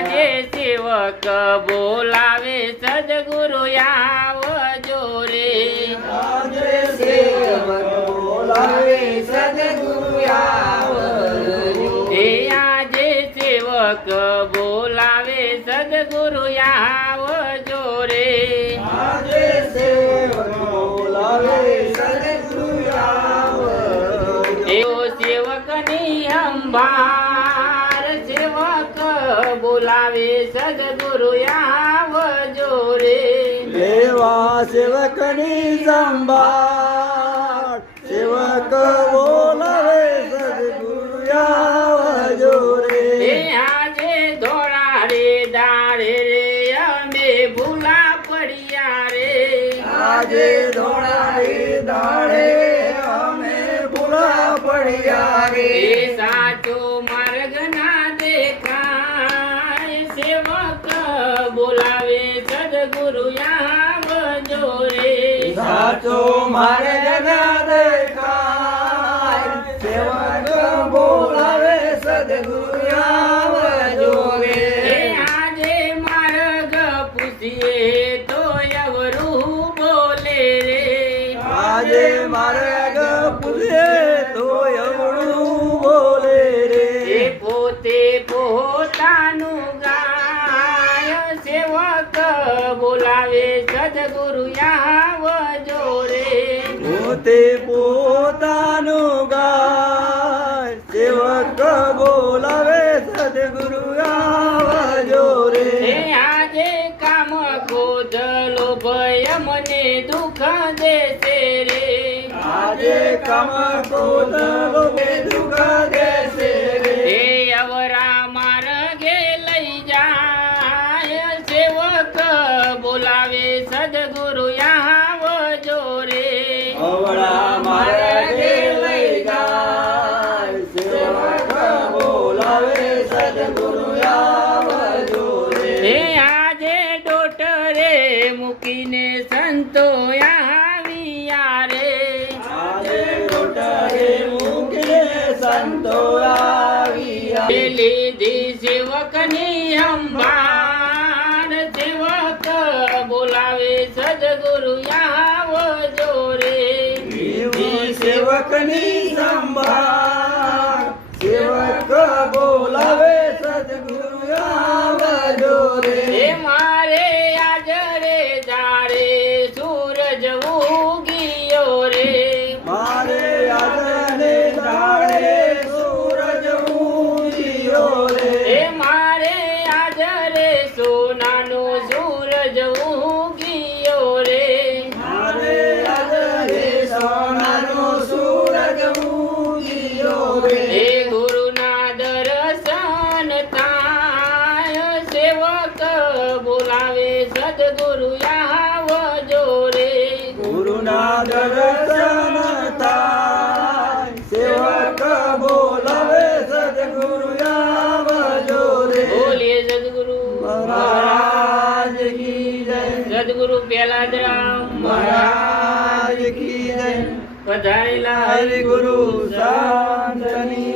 આજે સેવક બોલાવે સદગુરુ આવજો રે આજે સેવક બોલાવે સદગુરુ આવજો એ આજે સેવક બોલાવે સદગુરુ આવજો રે આજે સેવક બોલાવે સદગુરુ આવજો એવો સેવકની અંબાર સેવક બોલાવે સદગુરુ આવજો રે એવા સેવકની સંભાળ સેવક બોલાવે સદગુરુ આવજો રે એ આજે ધોળા રે દાડે રે અમે ભૂલા પડ્યા રે આજે ધોળાઈ દાડે અમે ભૂલા પડ્યા રે એ સાચો માર્ગ ના દેખાય સેવક બોલાવે સદગુરુ આવજો રે સાચો માર્ગ ના દેખાય સેવક બોલાવે સદગુરુ આવજો એ રે આજે માર્ગ પૂછીએ તો અવરું બોલે રે આજે માર્ગ પૂછે તો એવડું બોલે રે એ પોતે પોતાનું ગાય સેવક બોલાવે સદગુરુ આવજો રે પોતે પોતાનું ગાય સેવક બોલાવે સદગુરુ આવજો એ રે આજે કામ ક્રોધ લોભ મને દુઃખ દેશે રે આજે કામ ક્રોધ લોભે દુઃખ દેશે રે એ અવરા માર્ગે લઈ જાય સેવક બોલાવે સદગુરુ આવજો રે અવળા માર્ગે લઈ જાય સેવક બોલાવે સદગુરુ આવજો એ રે આજે ડોટરે મૂકીને સંતો આવ્યા રે આજે કોટરે મૂકીને સંતો આવ્યા એ લીધી સેવકની અંબાર સેવક બોલાવે સદગુરુ આવજો રે એવી સેવકની સંભાળ સેવક બોલાવે સદગુરુ આવજો એ રે મારે આજે જાડે સૂરજ ઉગિયો રે મારે આજને દાડે સૂરજ ઉગિયો એ રે મારે આજે સોનાનો સૂરજ ઉગિયો રે મારે આજે સોનાનો સૂરજ ઉગિયો રે એ ગુરુના દર્શન થાય સેવક બોલાવે સદગુરુ આવજો રે ગુરુના દર્શન થાય સેવક બોલાવે સદગુરુ આવજો રે બોલીએ સદગુરુ મહારાજ કી જય સદગુરુ પેલાદરામ મહારાજ કી જય પધારેલા હરિ ગુરુ શાંતની